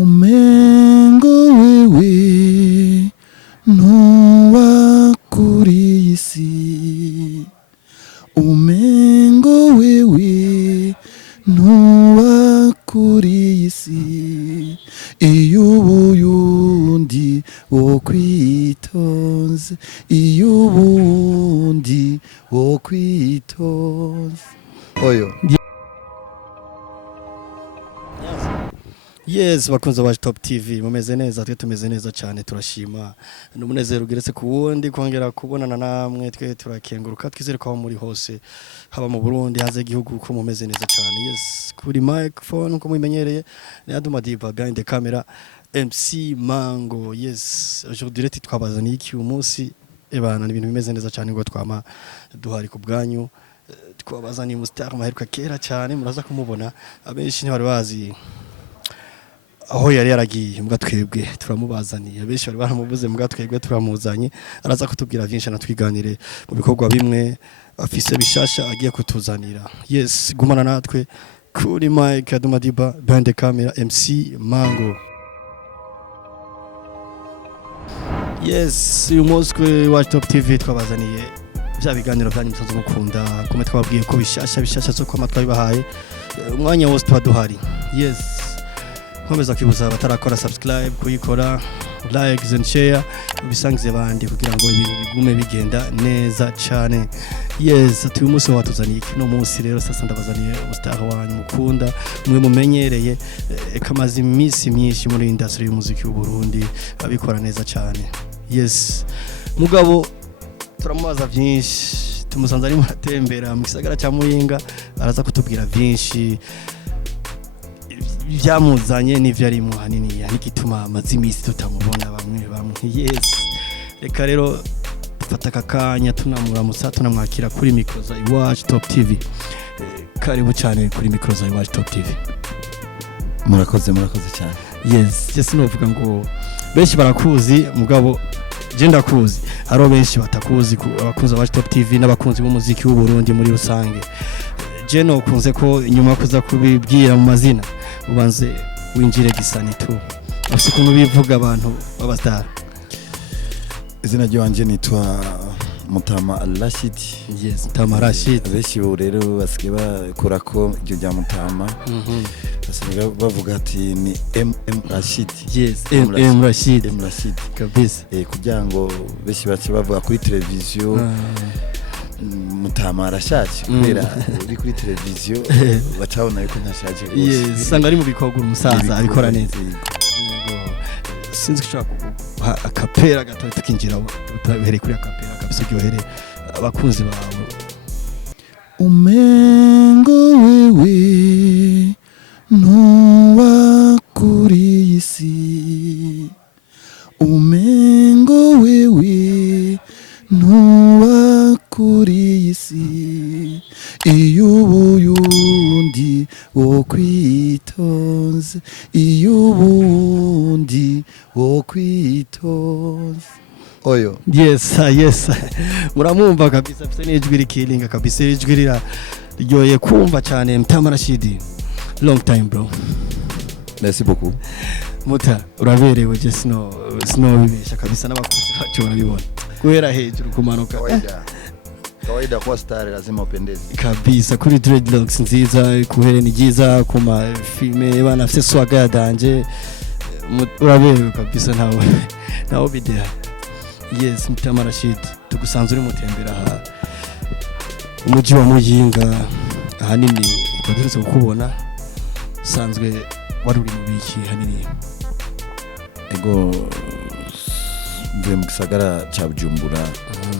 umengo wewe ntuba kuri iyi si, umengo wewe ntuba kuri iyi si, iyo ubuyundi wo kwitonze, iyo ubundi wo kwitonze. Oyo Yes, bakunze ba Top TV mumeze neza, twe tumeze neza cyane, turashima n'umunezero ugeretse ku wundi kongera kubonana namwe, twe turakenguruka, twizere ko muri hose haba mu Burundi haze igihugu ko mumeze neza cyane. Yes, kuri microphone uko mumenyereye ni Adumadimba behind the camera MC Mango. Yes, aujourd'hui twabazaniye iki umunsi ebana n'ibintu bimeze neza cyane ngo twama duhari ku bwanyu. Twabazaniye umustar maheruka kera cyane, muraza kumubona abenshi ntibari bazi aho yari yaragiye, mbwa twebwe turamubazaniye, benshi bari baramubuze, mbwa twebwe turamuzanye, araza kutubwira byinshi natwiganire mu bikorwa bimwe afise bishasha agiye kutuzanira. Yes, gumana natwe kuri mic Adumadimba behind the camera MC Mango. Yes, uyu munsi wa Top TV twabazaniye bya biganiro byanyu musanzwe mukunda, kuma twababwiye ko bishasha zo kwa matwa bibahaye umwanya wose twaduhari. Yes, komeza kwibuza batarakora subscribe, kuyikora, likes and share, bisangize bandi kugira ngo ibintu bigume bigenda neza cyane. Yes, ati uyu munsi watuzaniye no munsi rero sasa ndabazaniye umustar wanyu mukunda, mwe mumenyereye, kamaze iminsi myinshi muri industry y'umuziki w'u Burundi abikora neza cyane. Yes, mugabo turamubaza byinshi, tumusanze ari muratembera mu gisagara cya Muyinga, araza kutubwira byinshi byamuzanye n'ivyo ari mu hanini, n'igituma amazimisi tutamubona bamwe. Yes, reka rero dufata akanya tunamuramutsa, tunamwakira kuri micro za Iwacu Top TV. Karibu cyane kuri micro za Iwacu Top TV. murakoze cyane. Yes, just novuga ngo benshi barakuzi, mugabo je ndakuzi, haro benshi batakuzi, abakunzi ba Top TV n'abakunzi b'umuziki w'u Burundi muri rusange. Je no kunze ko inyuma kuza kubibwira mu mazina ubanze winjire gisani tu, afise ukuntu bivuga abantu b'abastar. Izina ryanje nitwa Mutama Rachidi. Yes, Mutama Rachidi. Benshi rero basigaye bakorako iryo rya Mutama. Basigaye bavuga ati ni Rachidi. Yes, Rachidi kabisa. Kugira ngo benshi bace bavuga kuri televiziyo Mutama arashaje kubera uri kuri televiziyo bacabona yuko ntashaje rwose. Yes, sanga ari mu bikogura umusaza abikora neza. Sinzi kushaka akapera gato tukinjira utahere kuri akapera kabisa ryohere abakunzi bawe. Umengo wewe ntuba kuri iyi si, umengo wewe ntuba kuri iyi si, iyo ubuyundi wo kwitonze, iyo ubundi wo kwitonze. Oyo. Yes, yes. Muramumva kabisa, afite n'ijwi rikilinga kabisa, ijwi ryoye kumva cyane. Mutama Rachidi, long time bro. Merci beaucoup. Muta uraberewe, je sino bibesha kabisa, n'abakuzi bacu barabibona guhera hejuru kumanuka. Kawaida kwa star lazima upendeze kabisa, kuri dreadlocks nziza, kuhere ni giza, kuma filme bana afite swaga ya danje, uraberewe kabisa, ntawo bidea. Yes, Mutama Rachidi, tugusanze uri mutembera aha umuji wa Muyinga, ahanini twageretse kukubona sanzwe wari uri mu biki hanini. Ego mvuye mu gisagara ca Bujumbura,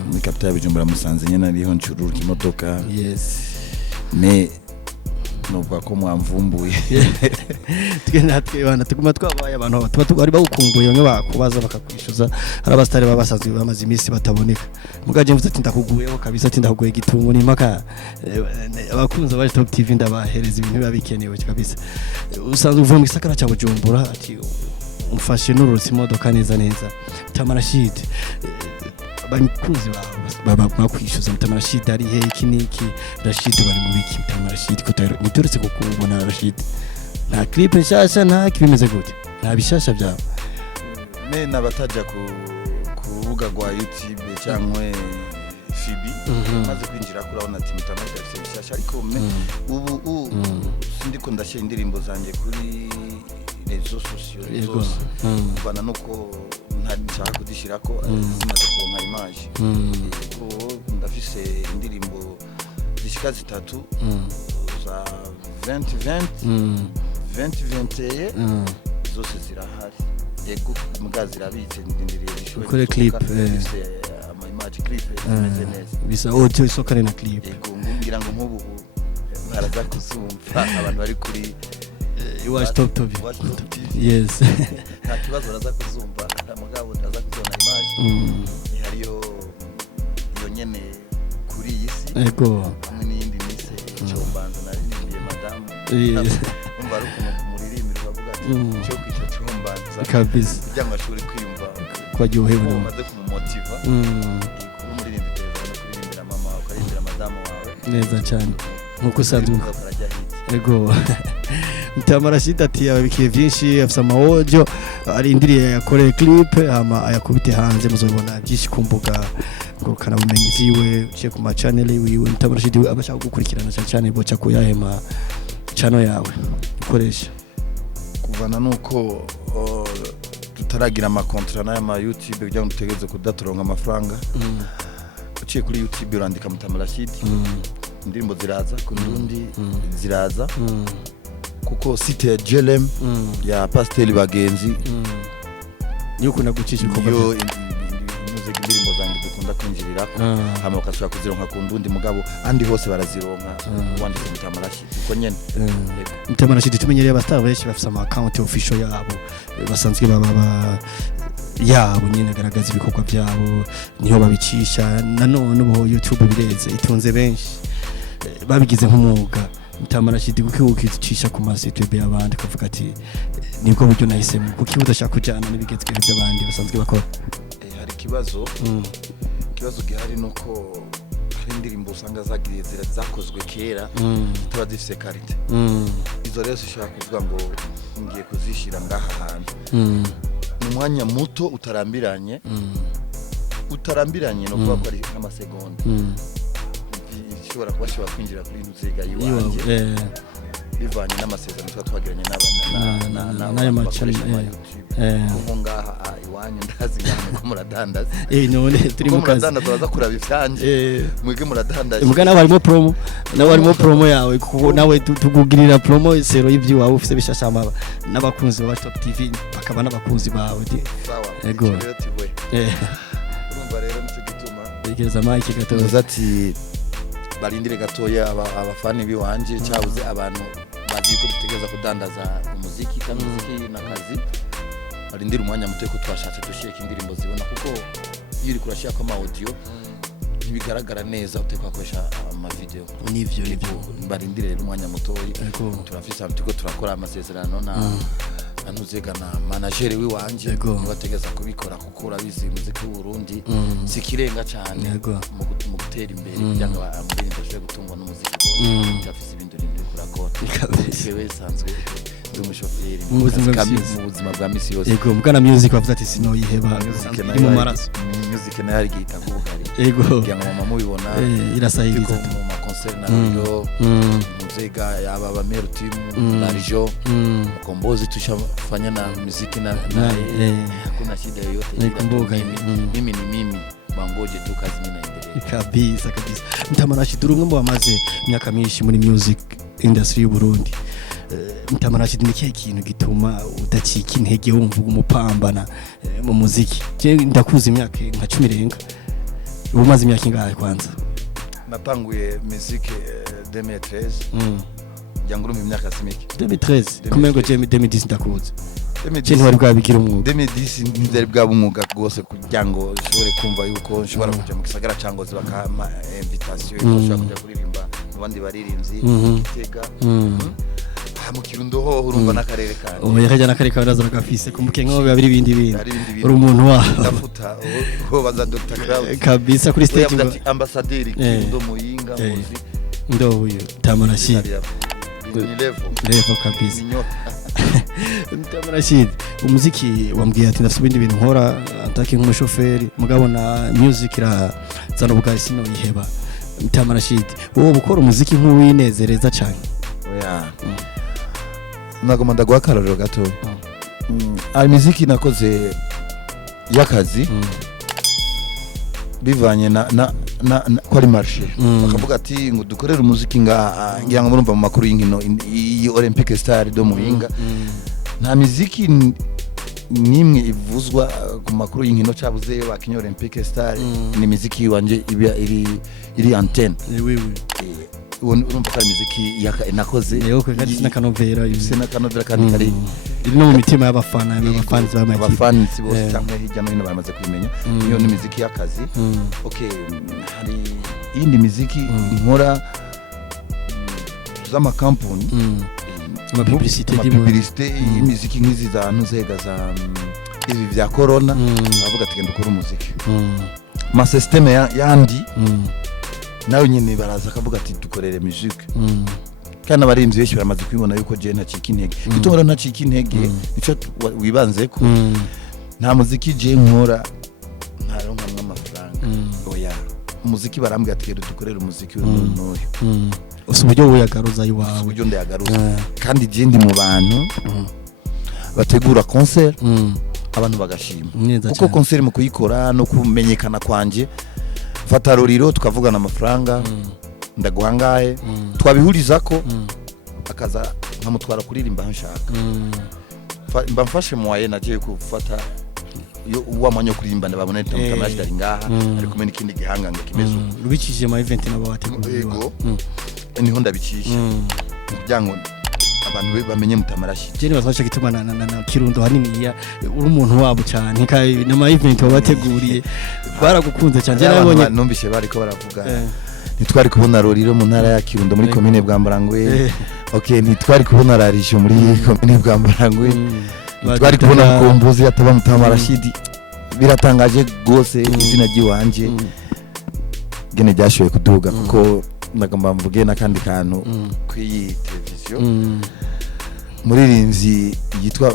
muri capital ya Bujumbura Musanze, nyene ariho ncururuka imodoka. Yes, me novuga ko mwamvumbuye. Natwe bana tuguma twabaye abantu bari bawukumbuye, bamwe bakubaza bakakwishuza, hari abastari babasanzwe bamaze iminsi bataboneka. Mugaje mvuze ati ndakuguyeho kabisa, ati ndakuguye gitungo ni mpaka abakunzi ba Top TV ndabahereza ibintu biba bikenewe kabisa. Usanzwe uvuye mu gisagara cya Bujumbura, ati umfashe n'urutsi imodoka neza. Mutama Rachidi, bakunzi baba bakwishuza Mutama Rachidi ari he, iki niki Rachidi bari mu biki Mutama Rachidi, ko nituretse kukubona Rachidi nta clip nshasha nta kibimeze gute. nta bishasha byawe me nabatajya ku rubuga rwa YouTube cyangwa Fibi maze kwinjira kurabona ati Mutama afite bishasha ariko ubu sindiko ndashyira indirimbo zanjye kuri rezo sociaux zose bana nuko ntashaka kudishira ko zimaze kuronka image ko ndafise indirimbo zishika zitatu za 2021 zose zirahari yego mbwa zirabitse ndindiriye kuri clip ama image clip zimeze neza bisa audio isokane na clip yego ngira ngo nk'ubu baraza kusumva abantu bari kuri Watch Top TV. Yes. Nta kibazo baraza kuzumva mugabo ndaza kuzona image hariyo iyo nyene kuri iyi si yego hamwe n'iyindi mise cyombanza naririmbiye madamu umva ari ukuntu umuririmbyi bavuga ati cyo kwica cyombanza kabisa kugira ngo ashobore kwiyumva kwajyohewe maze kumumotiva umuririmbyi teza no kuririmbira mama ukaririmbira madamu wawe neza cyane nkuko usanzwe yego Mutama Rachidi ati ababikiye byinshi afite amaudio arindiriye yakore clip ama ayakubite hanze muzobona byinshi ku mbuga ngurukana bumenyi ziwe cye ku ma channel wiwe Mutama Rachidi abashaka gukurikirana cyane boca kuyahema channel yawe ukoresha kuvana nuko tutaragira ama contrat na ma YouTube kugira ngo dutegeze kudaturonga amafaranga uciye kuri YouTube urandika Mutama Rachidi indirimbo ziraza ku ndundi ziraza kuko site ya JLM ya Pastel Bagenzi niyo kuna gucisha ibikorwa yo music indirimbo zanjye dukunda kwinjirira hama bakashaka kuzironka ku ndundi mugabo andi hose barazironka wandika Mutama Rachidi uko nyene Mutama Rachidi tumenyereye abastar benshi bafite ama account official yabo basanzwe baba yabo nyine garagaza ibikorwa byabo niho babicisha nanone ubu YouTube bireze itunze benshi babigize nk'umwuga Mutama Rachidi kukicisha ku masite y'abandi kavuga ati nibwo buryo nahisemo kuki udashaka kujana n'ibigezweho by'abandi basanzwe bakora hari kibazo gihari nuko hari indirimbo usanga zagiriye zakozwe kera zitaba zifise karite izo rero zishaka kuvuga ngo ngiye kuzishira ngaha hantu umwanya muto utarambiranye no kuvuga ko ari nk'amasegonda ishobora kubashobora kwinjira kuri ntuziga yiwanje bivanye n'amasezerano twagiranye n'ayo macani ngo ngaha iwanyu ndazi nyane ko muradandaza none turi mu kazi turaza kuraba ivyanje mwige muradandaza muga nawe harimo promo yawe kuko nawe tugugirira promo sero y'ivyi wawe ufise bishashama n'abakunzi ba Top TV bakaba n'abakunzi bawe yego urumva rero nicyo gituma begereza mike gatoza ati barindire gatoya abafani biwanje cyabuze abantu bazi ko dutegereza kudandaza umuziki kandi umuziki nakazi barindire umwanya muto ko twashatse dushike indirimbo zibona kuko iyo uri kurashaka ama audio ntibigaragara neza utekwakoresha ama video nivyo barindire umwanya muto turafisa tuko turakora amasezerano na anuzega na manager wiwanje bategeza kubikora kuko urabizi muziki w'Urundi sikirenga cyane mu gutera imbere cyangwa amuririmbo ashobora gutungwa n'umuziki cyafise ibintu rindi kurakora wewe sanzwe ndumushoferi mu buzima bwa misi yose yego mugana music bavuze ati sinoyiheba iri mu maraso music nayo ari gita kubugari yego kugira ngo mama mubibona irasahiriza mu ma concert na yo muzega yaba ba meilleur team na region kombozi tushafanya na muziki na hakuna shida yoyote nikumbuka mimi ni mimi bangoje tu kazi mimi naendelea kabisa Mutama Rachidi urumwe mu bamaze imyaka myinshi muri music industry y'u Burundi Mutama Rachidi ni kihe kintu gituma udacika intege wumva umupambana mu muziki je ndakuza imyaka nka 10 irenga ubu maze imyaka ingahe kwanza natanguye musique 2013 janguru mu myaka 2013 kumengo je 2010 ndakuza Chentu wari bwabigira umwuga 2010 ndari bwabumwuga gose kugira ngo ushobore kumva yuko nshobora kuja mu gisagara cangozi bakama invitation yo kuja kuririmba abandi baririmbyi Gitega mu Kirundo ho urumva n'akarere kanje yakajya n'akarere kaza gafise kumbuke nko babiri bindi uri umuntu wa ndafuta ho baza Dr. Crowd kabisa kuri stage ambassadeur Kirundo Muyinga muzi ndo uyu Mutama Rachidi ni level kabisa Mutama Rachidi umuziki wambwiye ati ndafite ibindi bintu nkora ataki nk'umushoferi mugabo na music irazana ubugari sino yiheba Mutama Rachidi wowe bukora umuziki nk'uwinezereza cyane oya nagomba ndagwa kararo gato ari muziki nakoze yakazi bivanye na kwari marché bakavuga ati ngo dukorere umuziki ngira ngo murumva mu makuru y'inkino iyi Olympic Star do muhinga nta muziki nimwe ivuzwa ku makuru y'inkino cyabuze bakinyo Olympic Star ni muziki wanje iri antenne urumva ko ari muziki nakoze yego kandi sinakanovera kandi kari iri no mu mitima y'abafana n'abafanzi b'amakipe abafanzi bose cyangwa hirya no hino bamaze kubimenya iyo ni muziki y'akazi okay hari indi muziki nkora z'ama company ma publicité y'imiziki nk'izi za ntuzega za ibi vya corona bavuga ati genda ukora umuziki ma system yandi nawe nyine baraza akavuga ati dukorere musique kandi abarimvyi benshi baramaze kwibona yuko je ntacika intege itoro ntacika intege nico wibanze ko nta muziki je nkora ntaronka amafaranga oya umuziki barambwira ati dukorere umuziki w'umuntu uburyo uyagaruza iwawe uburyo ndayagaruza kandi je ndi mu bantu bategura concert abantu bagashima kuko concert mu kuyikora no kumenyekana kwanje fata roriro tukavugana amafaranga ndaguhangaye twabihuriza ko akaza nkamutwara kuririmba nshaka mba mfashe moye nagiye kufata yo uwamanyo kuririmba ndababona Mutama Rachidi ngaha ariko meni kindi gihanga kimeze rubikije ma event nabo bategura yego niho ndabicisha kugirango abantu bamenye Mutama Rachidi je nibazwacha gituma na Kirundo hanini ya uri umuntu wabo cyane kai na ma event babateguriye baragukunze cyane je nabonye numvise bariko baravuga nitwari kubona roriro mu ntara ya Kirundo muri commune Bwambarangwe okay nitwari kubona rarisho muri commune Bwambarangwe nitwari kubona mukombozi ataba Mutama Rachidi biratangaje gose izina giwanje gene byashoye kuduga kuko nagamba mvuge nakandi kantu kwiyi televiziyo umuririmvyi yitwa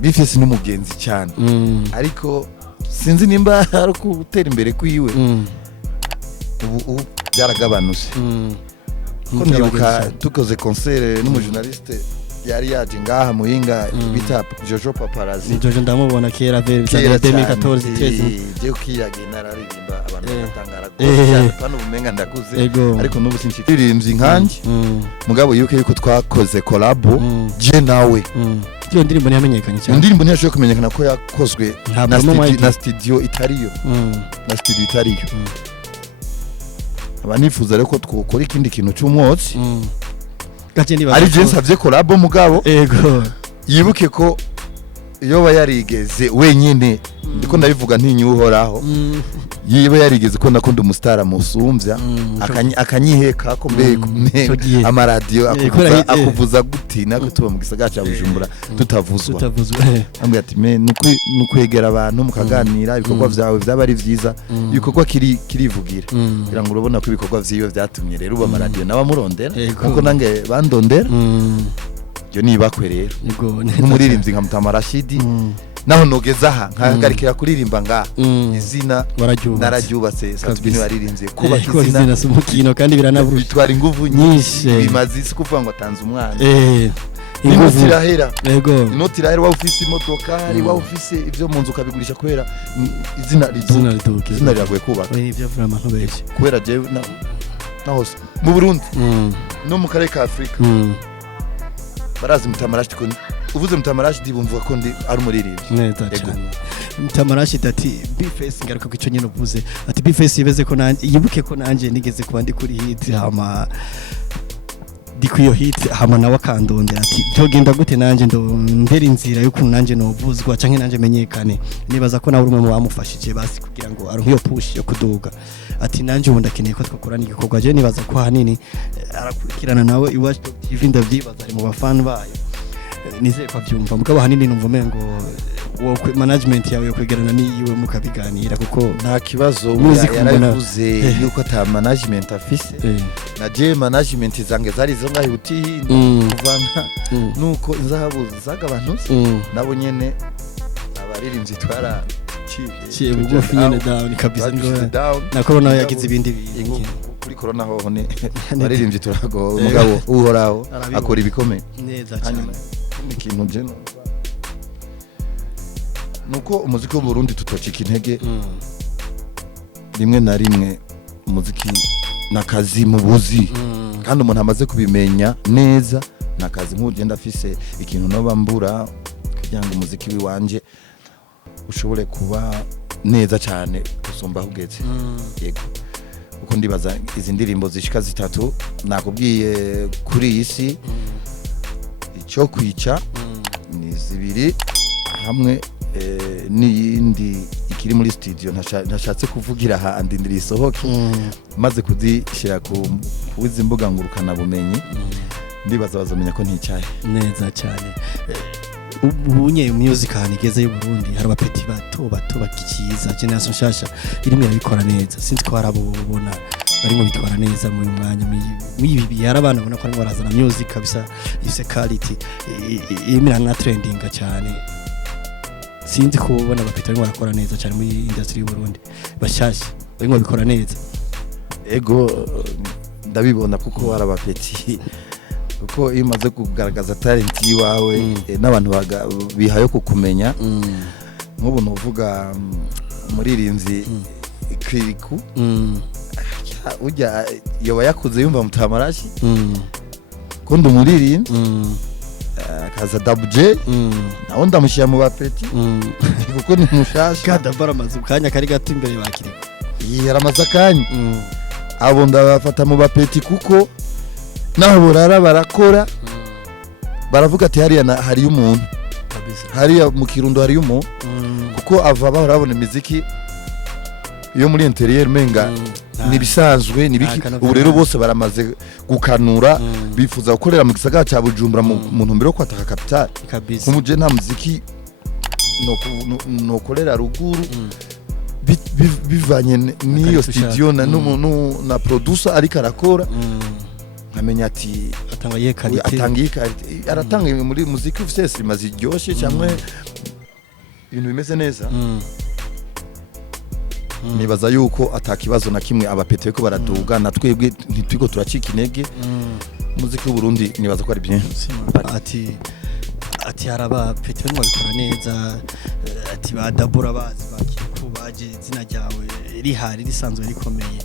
Bifes n'umugenzi cyane ariko sinzi nimba ari gutera imbere kwiwe ubu byaragabanutse ko ndibuka tukoze concert n'umujournaliste yari yaje ngaha muhinga bita Jojo Paparazzi Jojo ndamubona kera 2014 je ukiyage nararirimba abantu batangara ko pano bumenga ndakuze ariko nubu sinshikiririmvyi nkanje mugabo yuko twakoze collab je nawe iyo ndirimbo ntiyamenyekanye cyane indirimbo ntiyashoboye kumenyekana ko yakozwe na studio itariyo abanifuza rero ko twokora ikindi kintu cy'umwotsi ari je nsavye collab mugabo yego yibuke ko iyo bayarigeze wenyine ndiko ndabivuga ntinyuhoraho yiba yarigeze ko nakunda umustara musumvya akanyiheka ko mbego amaradio akuvuza guti nako tuba mu gisagara cya Bujumbura tutavuzwa ambwe ati me nukwegera abantu mukaganira ibikorwa vyawe byaba ari vyiza ibikorwa kirivugira kugira ngo urabona ko ibikorwa vyiwe byatumye rero uba amaradio n'abamurondera kuko nange bandondera yo nibakwe rero n'umuririmvyi nka Mutama Rachidi naho nogeza aha nkagarikira kuririmba nga izina nararyubatse satubini waririmbye kuba izina sumukino kandi biranaburu bitwara inguvu nyinshi bimaze isi kuvuga ngo atanze umwana inguvu irahera yego inoti irahera wa ofisi imodoka ari wa ofisi ivyo munzu kabigurisha kubera izina riragoye kubaka ivyo vura abantu benshi kubera je naho mu Burundi no mu karere ka Afrika barazi Mutama Rachidi uvuze Mutama Rachidi bumvuga ko ndi ari umuririmbyi neza cyane Mutama Rachidi ati Bface ngaruka kwico nyine uvuze ati Bface yibeze ko nanje yibuke ko nanje nigeze kuba ndi kuri hit hama dikuyo hit hama nawe akandondera ati byogenda gute nanje ndondera inzira yo kuntu nanje novuzwa canke nanje menyekane nibaza ko nawe urumwe mu bamufashije basi kugira ngo aronke iyo push yo kuduga ati nanje ubu ndakeneye ko twakorana igikorwa je nibaza ko hanini arakurikirana nawe iwacu TV ndavyibaza ari mu bafan bayo nizeye ko avyumva mugabo hanini numva umengo management yawe yo kwegerana niwe mukabiganira kuko nta kibazo yaravuze yuko ata management afise na je management zange zari zo ngaho utihinda kuvana nuko inzahabu zagabanutse nabo nyene abaririmbyi twara ciye bugufi nyene down kabisa ngo na corona yagize ibindi bintu kuri corona ho ne abaririmbyi turago umugabo uhoraho akora ibikomeye neza cyane ikintu je nuko umuziki wo Burundi tutocika intege rimwe na rimwe umuziki nakazi mu buzi kandi umuntu amaze kubimenya neza nakazi nk'ugenda afise ikintu no bambura kugira ngo umuziki wiwanje ushobore kuba neza cyane gusumba hugeze yego uko ndibaza izi ndirimbo zishika zitatu nakubwiye kuri iyi si icyo kwica ni zibiri hamwe n'iyindi ikiri muri studio ntashatse kuvugira handi ndirisohoke maze kuzishira ku mbuga ngurukana bumenyi ndibaza bazomenya ko nticyaye neza cyane ubunye music hanigeze y'u Burundi hari abapeti bato bakikiza generation shasha irimo irabikora neza sinzi ko harabubona barimo bitwara neza mu mwanya mwibi yarabana bona ko ari barazana music kabisa ifise quality imira na trending cyane sinzi ko ubona abapeti barimo barakora neza cyane muri industry y'u Burundi bashasha barimo bikora neza ego ndabibona kuko hari abapeti kuko iyo umaze kugaragaza talent yiwawe n'abantu bihaye kukumenya nk'ubu nuvuga umuririmvyi Kiriku ujya yoba yakuze yumva MUTAMA RACHIDI kundi umuririmvyi akaza WJ naho ndamushyira mu bapeti kuko ni mushasha kada baramaze kanya kari gato imbere bakiriko yaramaze akanya abo ndabafata mu bapeti kuko naho burara barakora baravuga ati hari umuntu hariya mu Kirundo hari umuntu kuko ava barabona imiziki yo muri interieur menga nibisanzwe nibiki ubu rero bose baramaze gukanura bifuza gukorera mu gisagara cya Bujumbura mu ntumbero ko ataka capital kumuje nta muziki no korera ruguru bivanye niyo studio na n'umuntu na producer ariko arakora amenya ati atangiye quality aratanga muri muziki ufise sima ziryoshe cyangwa ibintu bimeze neza nibaza yuko atakibazo na kimwe abapete ko baraduga na twebwe ntitwiko turacika intege muziki w'u Burundi nibaza ko ari bien ati haraba pete barimo bikora neza ati badabura bazi baje zina ryawe rihari risanzwe rikomeye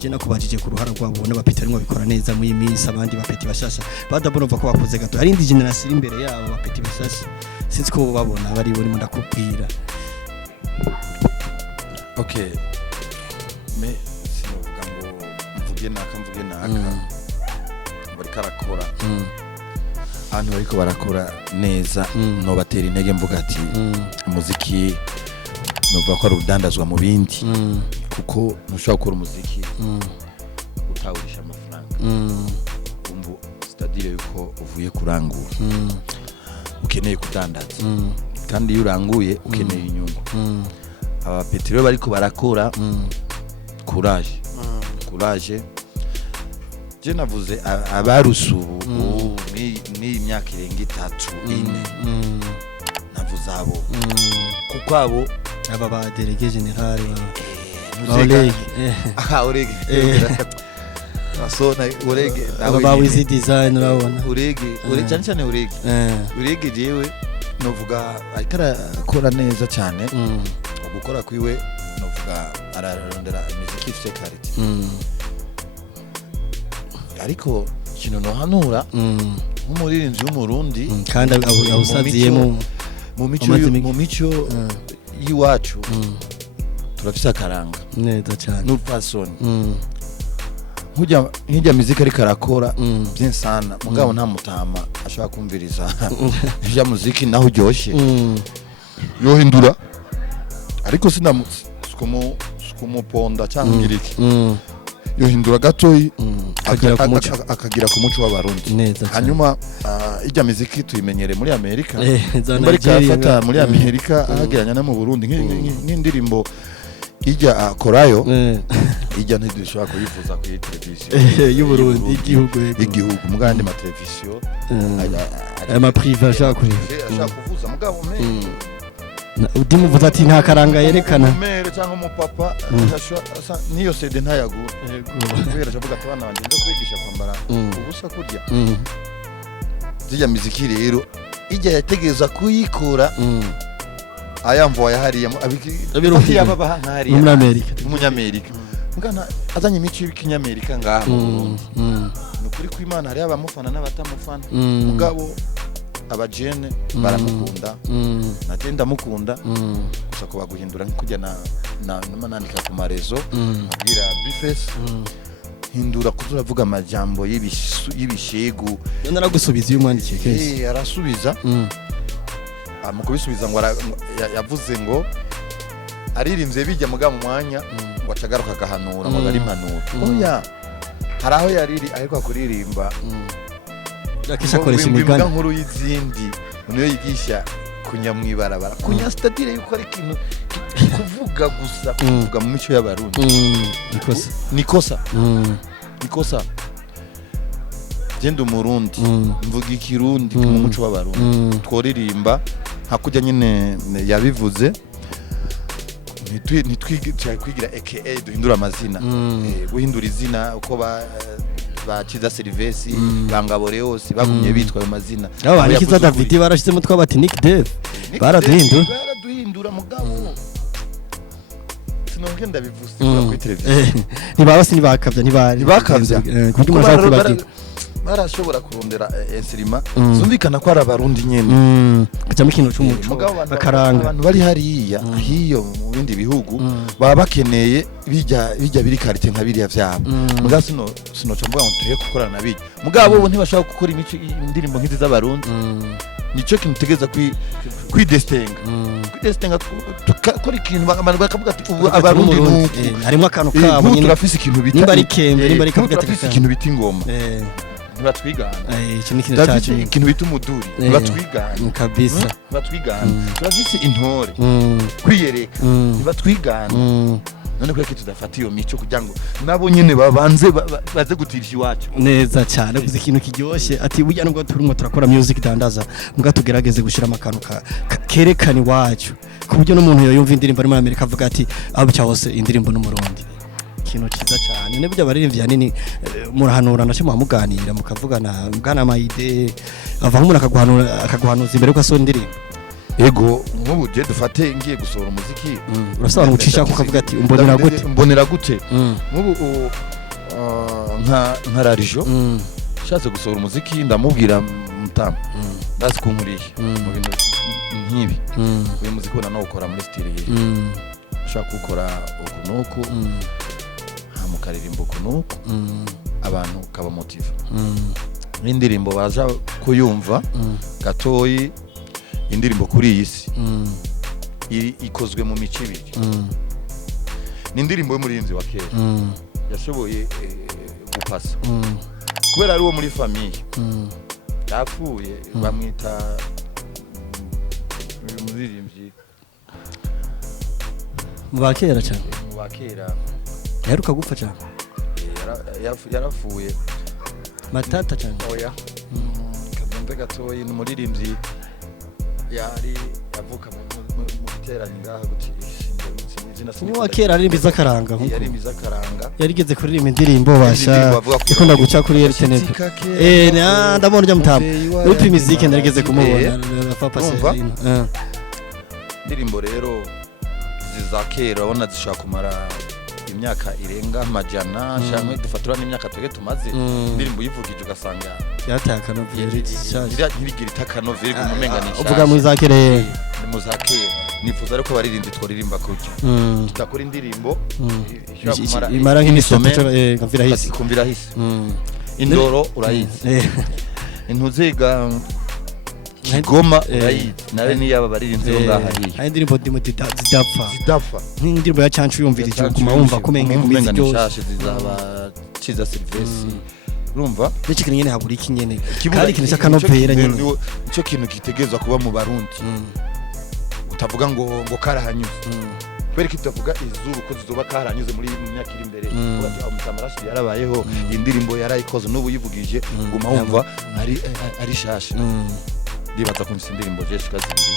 je nakubajije ku ruhara rwabo n'abapeti barimo bikora neza mu iminsi abandi bapeti bashasha badabona ko bakoze gato ari indi generation imbere yabo bapeti bashasha sinzi ko babona bari burimo ndakubwira okay me sinovuga ngo mvuge naka bari karakora abantu bariko barakora neza no batera intege mvuga ati umuziki novuga ko ari udandazwa mu bindi kuko ntushobora gukora umuziki utawurisha amafaranga umvu c'est-à-dire yuko uvuye kurangura ukeneye kudandaza kandi iyo uranguye ukeneye inyungu abapeti rero bariko barakora courage je navuze abarusubu ni imyaka irenga 3-4 navuze abo kuko abo aba ba délégué général Orege asona Orege aba wizi design urabona Orege cyane Orege jewe novuga akora neza cyane gukora kwiwe novuga ararondera imiziki ifite quality ariko kino no hanura nk'umuririmvyi w'umurundi kandi awusaziyemo mu mico yiwacu turafise akaranga neza cyane n'urupasoni nk'ijya muziki ariko arakora bien sana mugabo nta mutama ashaka kumviriza ijya muziki naho uryoshye yohindura ariko sinamutse sikumu ponda cyangwa ngiriki yohindura gatoyi akagira ku muco w'abarundi. Hanyuma ijya muziki tuyimenyere muri Amerika, Amerika afata muri Amerika ahageranya no mu Burundi nk'indirimbo ijya korayo ijya ntidushobora kuyifuza kuri televiziyo y'u Burundi igihugu mugandi ma televiziyo ama privé ashaka kuvuza mugabo udimuvuza ati nta karanga yerekana umere cyangwa umupapa niyo CD ntayagura kubera avuga ati abana banje kwigisha kwambara ubusa kurya zijya muziki rero ijya yategeza kuyikora ayamvo yahariye abiki yababa nkari muri Amerika umunyamerika ngana azanye imico y'ikinyamerika ngaha nukuri ku Imana hari abamufana n'abatamufana mugabo abajene baramukunda natenda mukunda gusa ko baguhindura nk'ujya na nandika ku marezo abwira bifes hindura kuzuravuga amajambo y'ibishegu naragusubiza iyo mwandikiye kese arasubiza mukubisubiza ngo yavuze ngo aririmbye bijya muga mu mwanya ngo acagaruka gahanura ngo ari impanuro oya hari aho yariri ariko kuririmba yakisha koresha imigani nkuru y'izindi niyo yigisha kunyamwibarabara kunya statire yuko ari ikintu kuvuga gusa kuvuga mu mico y'abarundi nikosa genda umurundi mvuga ikirundi mu muco w'abarundi tworirimba hakujya nyine yabivuze kwigira aka duhindura amazina guhindura izina uko baciza Silvesi bangabore yose bagumye bitwa ayo mazina abanikiza David barashizemo twabati Nick Dave baraduhindura mugabo sinongenda bivuze kuri televiziyo ntibabasi ntibakavya kuko umuntu ashaka barashobora kurondera insirima zumvikana ko ari abarundi nyene cyangwa ikintu cy'umuco bakaranga abantu bari hariya hiyo mu bindi bihugu baba bakeneye bijya biri karite nka biriya vyabo mugabo sino cyambuga ngo tuye gukorana nabijya mugabo bo ntibashaka gukora imico indirimbo nk'izi z'abarundi nico kintu tegeza kwidestenga tukora ikintu bakavuga ati abarundi harimo akantu kabo nyine turafise ikintu bita nimba ari kembe nimba ari kavuga ati ikintu bita ingoma batwigana ikintu bita umuduri batwigana kabisa batwigana turafise intore kwiyereka batwigana none kweke tudafata iyo mico kugira ngo nabo nyene babanze baze gutirisha iwacu neza cyane kuzi ikintu kiryoshye ati burya nubwo turimo turakora music dandaza muga tugerageze gushira amakanu kerekani wacu ku buryo n'umuntu yoyumva indirimbo ari muri Amerika avuga ati abuca hose indirimbo n'umurundi ikintu kiza cyane ne burya baririmbyi yanini murahanura ndashe muhamuganira mukavugana mugana amayide avaho umuntu akaguhanuza imbere ko aso indirimbo ego nk'ubu je dufate ngiye gusohora umuziki urasobanura ucisha ko kavuga ati mbonera gute nk'ubu nka rarijo shatse gusohora umuziki ndamubwira mutama ndazi kunkuriye mu bintu nk'ibi uyu muziki ubona no gukora muri style ye ushaka gukora ukunuku hamukaririmbo ukunuku abantu kaba motive n'indirimbo baza kuyumva gatoyi indirimbo kuri iyi si ikozwe mu mico ibiri n'indirimbo y'umuririmvyi wa kera yashoboye gupasa kubera ari wo muri famille yapfuye bamwita umuririmvyi mu bakera cyane mu bakera yaheruka gupfa cyane yarafuye matata cyane oya kadonde gatoyi n'umuririmvyi yari yavuka mu giterane ngaha uwa kera ari imbiza karanga yari imbiza karanga yarigeze kuririmba indirimbo basha ikunda guca kuri RTNP ndabona ujya mutama upi music narigeze kumubona papa Serino indirimbo rero ziza kera ubona zishaka kumara imyaka irenga majana cyangwa dufatura n'imyaka twege tumaze indirimbo yivugije ugasanga yataka no veri ntirigira itakanoveri kumumenganisha uvuga mu zakere mu zakere nifuza ariko baririmbye tworirimba kucyo tutakora indirimbo imara nk'imisome nkamvira hisi kumvira hisi indoro urayizi intuzega Kigoma nawe ni yaba baririmbyi ngaha hiye hari indirimbo zidapfa nk'indirimbo ya Cancu yumvirije uguma wumva kumenga imizi byose zizaba ciza Silvesi urumva n'iki nyene habura iki nyene kandi kintu cy'akanovera nyene icyo kintu kitegezwa kuba mu Barundi utavuga ngo karahanyuze kubera ko itavuga izuru ko zizoba karanyuze muri myaka iri imbere kuko MUTAMA RACHIDI yarabayeho indirimbo yarayikoze n'ubu yivugije guma wumva ari shasha ndibaza ko indirimbo je shika zibiri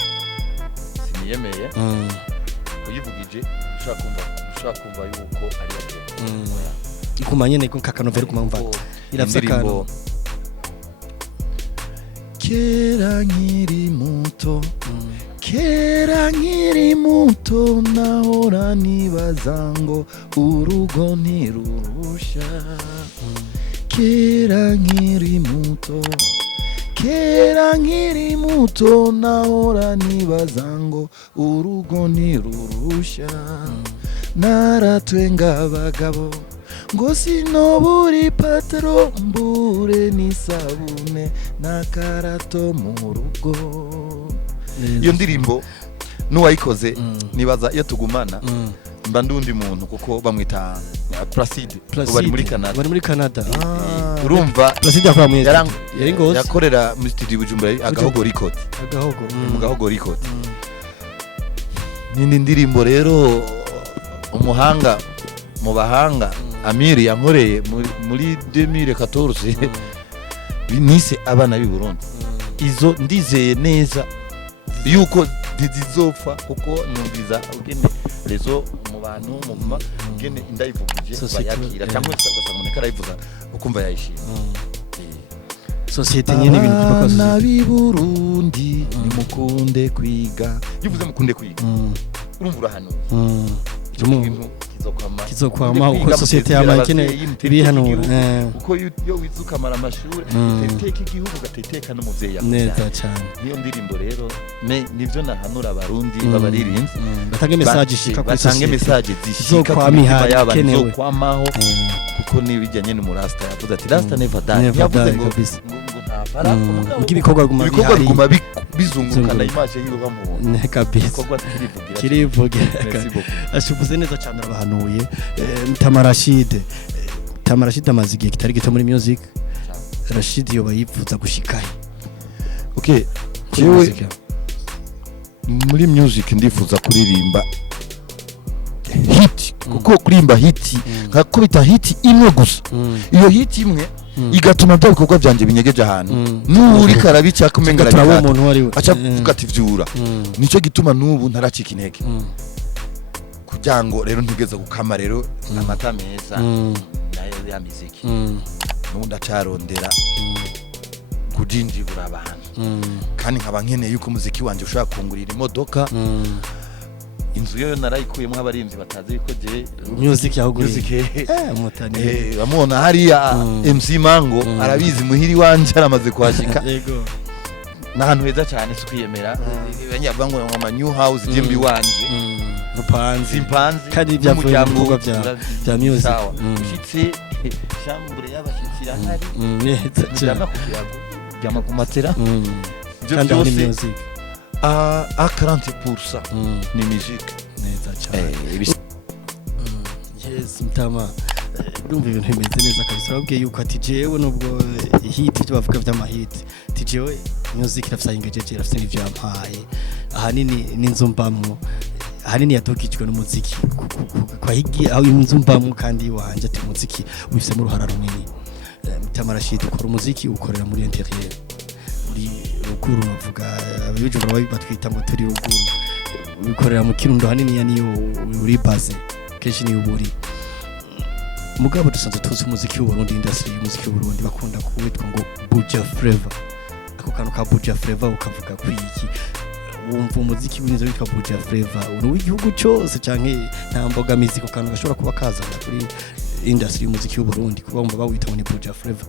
siniyemeye uyivugije ushaka kumva yuko ari yake ikumanye ne kakanovera kumva irafsakano kera nkiri muto nahora nibaza ngo urugo ntirurusha kera nkiri muto nahora nibaza ngo urugo ntirurusha naratwenga abagabo ngo sinobura ipataro mbure n'isabune n'akarato mu rugo iyo ndirimbo n'uwayikoze nibaza iyo tugumana mba ndundi muntu kuko bamwita Placide bari muri Canada urumva Placide yakora mu yari ngozi yakorera muri studio Bujumbura agahogo record mu gahogo record nindi ndirimbo rero umuhanga mu bahanga Amiri yankoreye muri 2014 nise abana b'i Burundi izo ndizeye neza yuko zizopfa kuko numviza ugende rezo mu bantu mu ugende indayivugije bayakira cyangwa ugasanga karayivuza ukumva yayishima societe nyene ibintu by'abakozi nabi Burundi nimukunde kwiga yuvuze mukunde kwiga urumva urahano kizokwama uko societe yamakene bihanura uko yo wizukamara amashuri uteteka igihugu ugateteka n'umuvyeyi neza cyane niyo ndirimbo rero nivyo nahanura abarundi babaririmbyi batange message ishika kuri societe batange message zishika kwamiha kenewe kwamaho kuko nibijyanye n'umurasta yavuze ati rasta never die yavuze ngo ntapara ibikorwa guma bizungurukana image y'uruha mu kabisa kirivugira ashubuze neza cyane abahanuye MUTAMA RACHIDI amaze igihe kitari gito muri music Rachidi yoba yipfuza gushikaye okay jewe muri music ndifuza kuririmba hit kuko kuririmba hit nkakubita hit imwe gusa iyo hit imwe igatuma bya bikorwa byanje binyegeje ahantu n'uri karabica kumengera turabo umuntu wari we acha vuga ati vyura nico gituma n'ubu ntaracika intege kujango rero ntigeze gukama rero amata meza nayo ya muziki n'undi acarondera kujinjibura abantu kandi nkaba nkeneye yuko umuziki wanje ushaka kungurira imodoka inzu yo narayikuyemo abarimvyi batazi yuko je music yahuguriye mutani bamubona hariya MC Mango arabizi muhiri wanje aramaze kwashika yego n'ahantu heza cyane sukwiyemera banyavuga ngo ngoma new house jembi wanje mupanzi kandi byavuye mu bikorwa bya music ushitse chambre y'abashitsi irahari neza cyane jama kumatera kandi ari music à 40% ni musique neza cyane yes MUTAMA urumva ibintu bimeze neza kabisa urabwiye yuko ati jewe nubwo hit byo bavuga by'amahit ati jewe music irafisa ingejeje irafisa n'ivyo yampaye ahanini n'inzu mbamwo ahanini yatokijwe n'umuziki kwa higi aho inzu mbamwo kandi wanje ati umuziki ubifise mu ruhara runini MUTAMA RACHIDI ukora umuziki ukorera muri interieur muri ruguru bavuga abijumbura batwita ngo turi ruguru bikorera mu Kirundo hanini niyo uri base kenshi ni uburi mugabo dusanzwe tuzi umuziki w'u Burundi industry y'umuziki w'u Burundi bakunda kuwitwa ngo Buja Flavor ako kantu ka Buja Flavor ukavuga kwiki wumva umuziki w'inzo witwa Buja Flavor uri w'igihugu cyose canke nta mboga miziko kantu gashobora kuba kazana kuri industry y'umuziki w'u Burundi kuba bumva bawita ngo ni Buja Flavor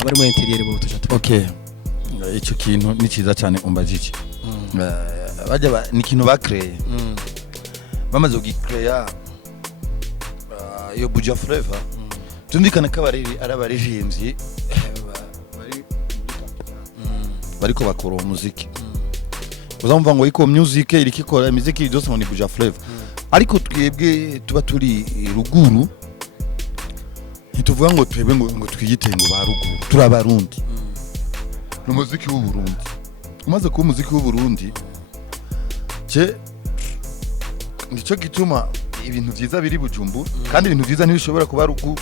abari mu interieur bo tuja okay icyo kintu ni cyiza cyane umbajije bajya ni kintu bakreye bamaze kugikreya iyo Buja Flavor tundikana kabariri arabaririmbyi bariko bakora umuziki uzamva ngo iko music irikikora imiziki byose ngo ni buja flavor ariko twebwe tuba turi ruguru ntituvuga ngo twebwe ngo twiyite ngo ba ruguru turabarundi n'umuziki w'u Burundi umaze kuba umuziki w'u Burundi nicyo gituma ibintu byiza biri Bujumbura kandi ibintu byiza ntibishobora kuba ruguru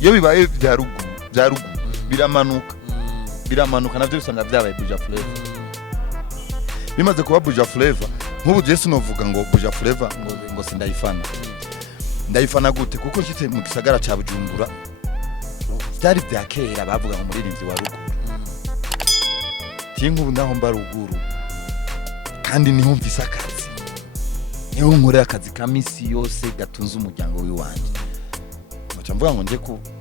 iyo bibaye bya ruguru biramanuka navyo bisanga byabaye buja flavor bimaze kuba buja flavor nk'ubu Jesse novuga ngo buja flavor ngo ndayifana gute kuko nshitse mu gisagara ca Bujumbura byari bya kera bavuga ngo umuririmvyi wa ruguru nk'ubu ndaho mba ruguru kandi niho mfise akazi niho nkorera akazi ka misi yose gatunze umuryango w'iwanje baca mvuga ngo nje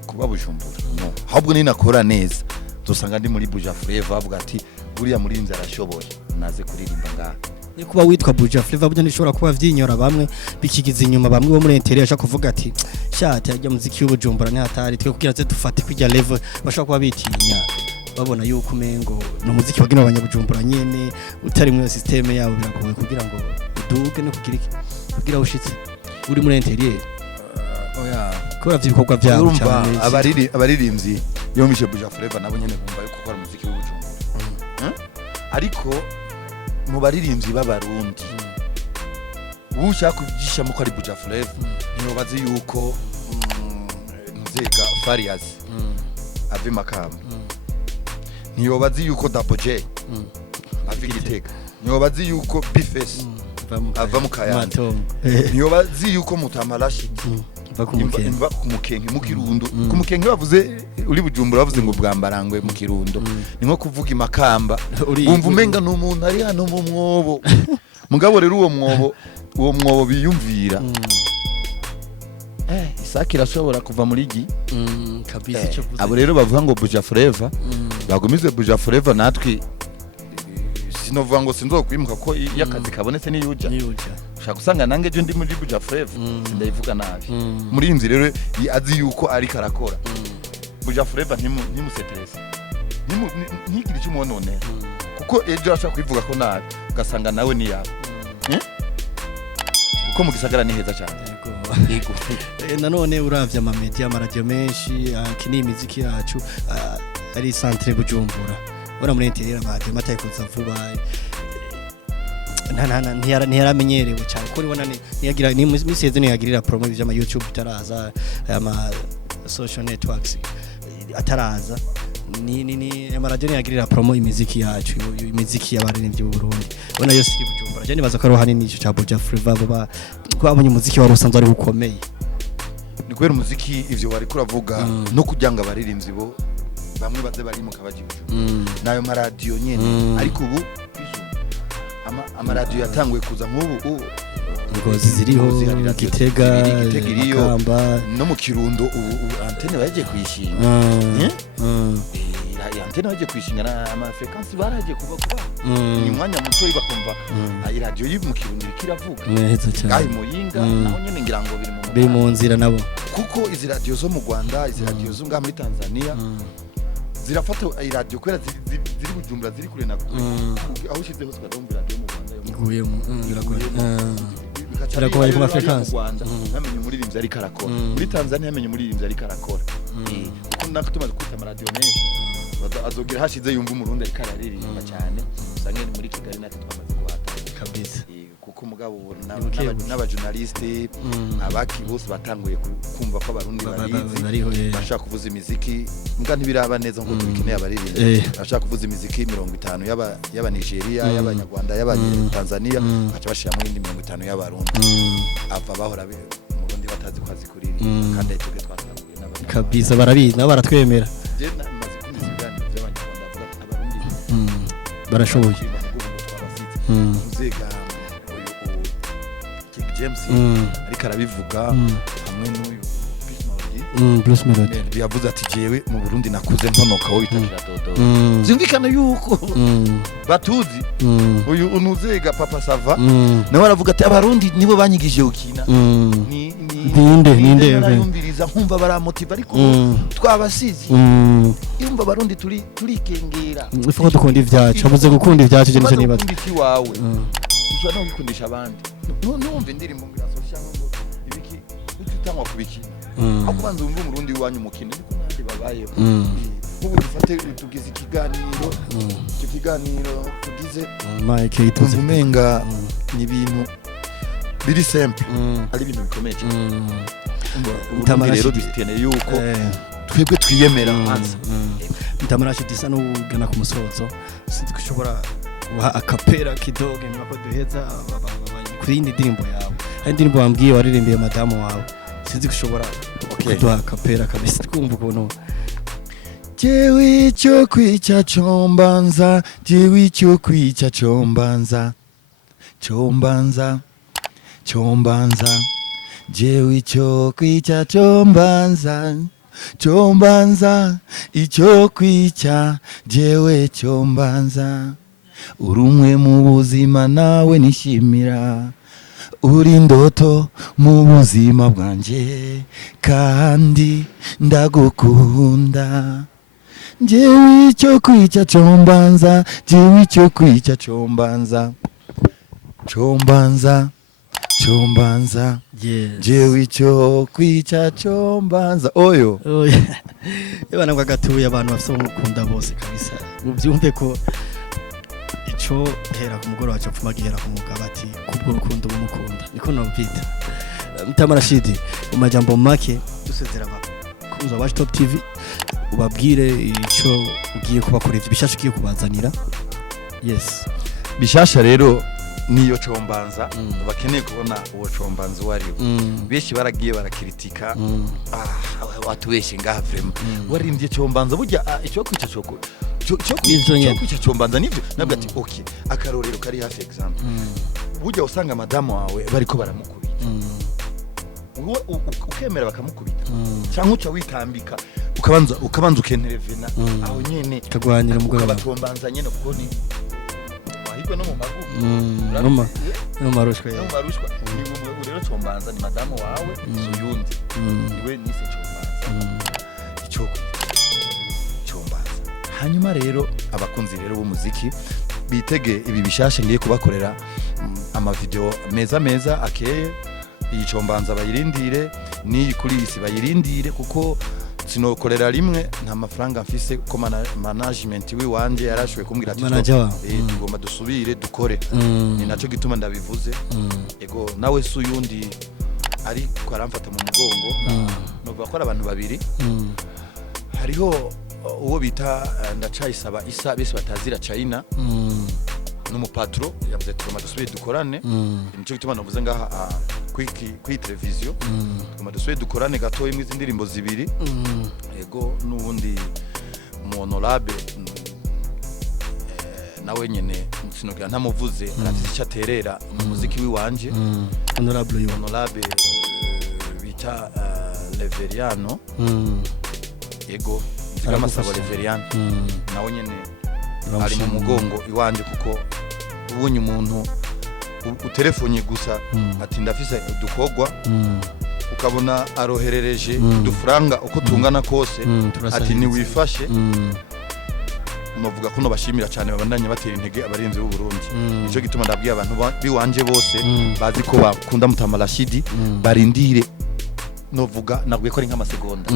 kuba Bujumbura no ahubwo ni nakora neza dusanga ndi muri buja flavor bavuga ati buriya muririmvyi arashoboye naze kuririmba ngaha ni kuba witwa buja flavor burya nishobora kuba vyinyora bamwe bikigiza inyuma bamwe bo muri interior ashaka kuvuga ati shati ajya muziki w'Ubujumbura ni hatari twe kugira dufate kujya level bashaka kuba bitinya babona yuko umengo no muziki bagina abanyabujumbura nyene utari mu system yabo biragoye kugira ngo uduke no kugira ushitse uri muri interior oya kora vyibikorwa byabo cyane abaririmbyi yo mishe buja flavor nabo nyene bumva yuko gukora muziki w'Ubujumbura ariko mu baririmbyi b'abarundi ushaka kugisha mu ko ari buja flavor niyo bazi yuko nzega Farias ave Makamba niyo bazi yuko Double J ave Gitega niyo bazi yuko Bifes ava mu Kayanja niyo bazi yuko Mutama Rachidi imva kumukenke mu Kirundo kumukenke bavuze uri Bujumbura bavuze ngo bwambarangwe mu Kirundo ni nko kuvuga Imakamba umva umenga n'umuntu ari hano mu mwobo mugabo rero uwo mwobo biyumvira isaki irashobora kuva muri gi kabisa cyo vuze abo rero bavuga ngo buja flavor bagumize buja flavor natwe sinovuga ngo sinzokwimuka ko yakazi kabonetse ni yuja ushaka usanga nange je ndi muri buja flavor ndayivuga nabi muri inzi rero azi yuko ari karakora buja flavor ntimuseterese ntigire icyo umononera kuko ejo ashaka kwivuga ko nabi ugasanga nawe ni yawe kuko mu gisagara ni heza cyane yego nanone uravye ama media amaradio menshi akini imiziki yacu ari centre Bujumbura ora muri interior radio matayikoza vuba ntiyaramenyerewe cyane ko ribona niyagira ni miseze niyagirira promo by'ama YouTube taraza ama social networks ataraza ni amaradio niyagirira promo imiziki yacu imiziki y'abaririmbyi b'u Burundi bona yose iri Bujumbura je nibaza ko ari hanini ico cha buja flavor baba twabonye umuziki wari usanzwe ari ukomeye ni kwera umuziki ivyo bari kuravuga no kujyanga abaririmbyi bo bamwe baze bari mu kabaji nayo maradio nyene ariko ubu amaradio yatanguye kuza nk'ubu ngozi ziriho Gitega Makamba no mu Kirundo ubu antenne baje kwishinga antenne baje kwishinga na ama frequency baraje kuba ni mwanya muto bakumva radio yibu mu Kirundo ikiravuga neza cyane gahi muyinga naho nyene ngira ngo biri mu nzira nabo kuko izi radio zo mu Rwanda izi radio zo ngaha muri Tanzania zirafata radio kwera ziri Bujumbura ziri kure na aho ushize hose kadombi radio mu Rwanda iguyemo biragoye ku frequency namenye umuririmbyi ari karakora muri Tanzania namenye umuririmbyi ari karakora kuko nako tumaze kwita amaradio menshi azogira hashize yumva umurundi ari kararirimba cyane usange muri Kigali natwe twamaze kuhata kabisa kuko mugabo n'abajournaliste abaki bose batanguye kumva ko abarundi barizi bashaka kuvuza imiziki mbwa ntibiraba neza ngo tubikeneye abaririmbyi bashaka kuvuza imiziki 50 y'aba Nigeria y'abanyarwanda y'abanyatanzania baca bashiramo indi 50 y'abarundi ava bahora mu Burundi batazi kwazi kuririmba kandi tuge twatanguye n'abandi kabisa barabizi nabo baratwemera je namaze kumva ibiganiro by'abanyarwanda bavuga abarundi barashoboye muzega James ariko arabivuga hamwe n'uyu Bruce Melody yavuze ati jewe mu Burundi nakuze ntonoka wo bitakira toto zindikana yuko batuzi uyu unuzega Papa Sava nawe aravuga ati abarundi nibo banyigije ukina ninde barayumviriza nkumva baramotiva ariko twabasizi yumva barundi turikengera ifuko dukunda ivyacu abuze gukunda ivyacu je nibaza iki wawe ushobora no gukundisha abandi numva indirimbo ngira ngo ibiki utangwa kubikina akubanza umva umurundi wanyu mukino ariko nandi babayeho ubu dufate tugize ikiganiro tugize Mike yituze umenga ni ibintu biri simple ari ibintu bikomeye cyane MUTAMA rero dukeneye yuko twebwe twiyemera hanze MUTAMA RACHIDI isa n'ugana ku musozo sinzikushobora guha akapera kidoge nyuma ko duheza kuri indi ndirimbo yawe ari indirimbo wambwiye waririmbiye madamu wawe sinzikushobora kuduha akapera kabisa twumva ukuntu jewe cyo kwica chombanza jewe cyo kwica chombanza jewe cyo kwica chombanza icyo kwica jewe chombanza urumwe mu buzima nawe nishimira uri ndoto mu buzima bwanje kandi ndagukunda jewe cyo kwica chombanza jewe cyo kwica chombanza jewe cyo kwica chombanza oyo yabana ngo agatuye abantu bafite umukunda bose kabisa ubyumve ko ico hera ku mugoro wacu apfuma gihera ku mugabo ati kubwo rukundo bumukunda niko novyita MUTAMA RACHIDI mu majambo make dusezera bakuza wa Top TV ubabwire ico ugiye kubakorera bishasha ugiye kubazanira yes bishasha rero niyo chombanza bakeneye kubona uwo chombanza wari beshi baragiye barakritika watubeshe ngaha vrema warimbye chombanza burya icyo kwica cyo kwica chombanza nivyo nabwo ati okay akarorero kari hafi example burya usanga madamu wawe bariko baramukubita ukemera bakamukubita cyangwa uca witambika ukabanza ukenterevena aho nyene kagwanira umugabo abachombanza nyene kuko ni wahigwe no mu magugu no marushwa ya ni rero chombanza ni madamu wawe suyundi iwe nise chombanza icyo chombanza hanyuma rero abakunzi rero b'umuziki bitege ibi bishashe ngiye kubakorera ama video meza akeye iyi chombanza bayirindire ni kuri isi bayirindire kuko sinokorera rimwe nta mafaranga mfise ko management wiwanje yarashwe kumbwira ati tugomba dusubire dukore ni naco gituma ndabivuze ego nawe suyundi ari kwaramfata mu mugongo no bakora abantu babiri hariho uwo bita ndacayisaba isa bese batazira China n'umupatro yavuze tugomba dusubire dukorane nico gituma navuze ngaha kuri televiziyo tugomba dusubire dukorane gato imwe iz'indirimbo zibiri ego n'ubundi honorable nawe nyene sinogira ntamuvuze arafite icyaterera mu muziki wiwanje honorable bita Leveriano ego Masabo Leveriano nawe nyene ari mu mugongo iwanje kuko ubunye umuntu utelefone gusa ati ndafise dukogwa ukabona aroherereje dufranga uko tungana kose ati ni wifashe novuga ko no bashimira cyane babandanye batera intege abarinzi b'u Burundi nico gituma ndabwiye abantu biwanje bose bazi ko bakunda MUTAMA RACHIDI barindire novuga nabwiye ko ari nk'amasegonda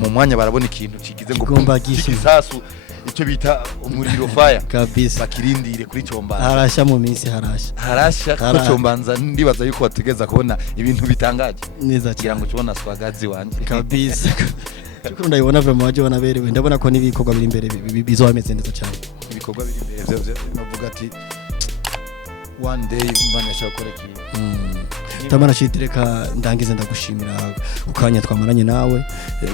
mu mwanya barabona ikintu kigize ngo kigisasu icyo bita umuriro fire kabisa bakirindire kuri chombanza harasha mu minsi harasha ko chombanza ndibaza yuko bategeza kubona ibintu bitangaje neza cyane ngo tubona swagazi wanje kabisa cyukuru ndabona vema waje wanaberewe ndabona ko nibikorwa biri imbere bizomeze neza cyane ibikorwa biri imbere byo navuga ati one day mbana shakora ki MUTAMA RACHIDI reka ndangize ndagushimira ukanya twamaranye nawe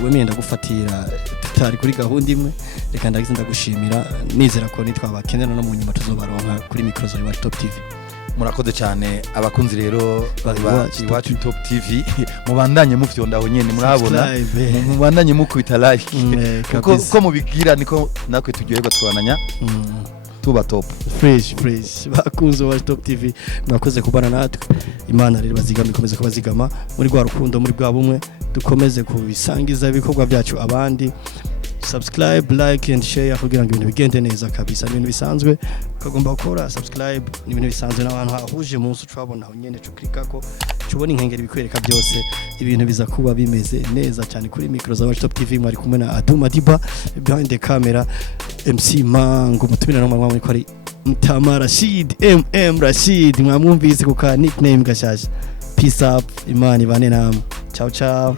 wemeye ndagufatira tutari kuri gahunda imwe reka ndangize ndagushimira nizera ko nitwabakenera no mu nyuma tuzobaronka kuri microzo ya Top TV murakoze cyane abakunzi rero iwacu Top TV mubandanye mufyondaho nyene murabona mubandanye mukubita like kuko mubigira niko nakwe turyoherwa twananya tuba top fresh bakunze wa Top TV mwakoze kubana natwe Imana rero bazigama ikomeze kubazigama muri rwa rukundo muri bwa bumwe dukomeze kubisangiza ibikorwa byacu abandi subscribe like and share kugira ngo ibintu bigende neza kabisa ibintu bisanzwe ukagomba gukora subscribe ni ibintu bisanzwe n'abantu hahuje munsi twabona aho nyene cuklikako cubona inkengeri bikwereka byose ibintu biza kuba bimeze neza cyane kuri micro za Top TV mwari kumwe na Aduma Diba behind the camera MC Mango mutumina no mwa ko ari MUTAMA RACHIDI Rashid mwamwumvise ku ka nickname gashasha peace up imani bane namwe ciao